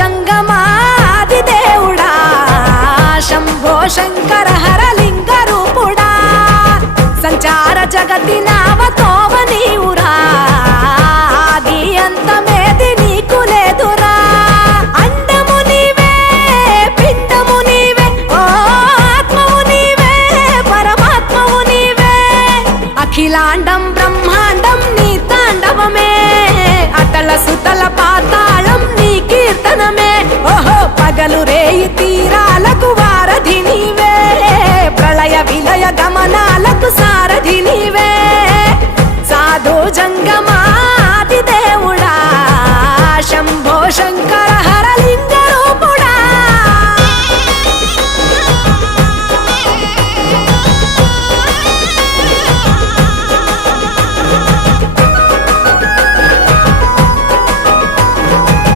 జంగమాది దేవుడా శంభో శంకర హరలింగ రూపుడా సంచార జగతి నావతోవ నీవురా ఆది అంతమేది నీకు లేదురా అండము నీవే పిండము నీవే ఓ ఆత్మవు నీవే పరమాత్మవు నీవే అఖిలాండం బ్రహ్మాండం నీ తాండవమే అతల సుతల పాతాళం నీ కీర్తనమే ఓహో పగలు రేయి తీరాలకు వారధి నీవే ప్రళయ విలయ గమనాలకు సారథి నీవే సాధు జంగమ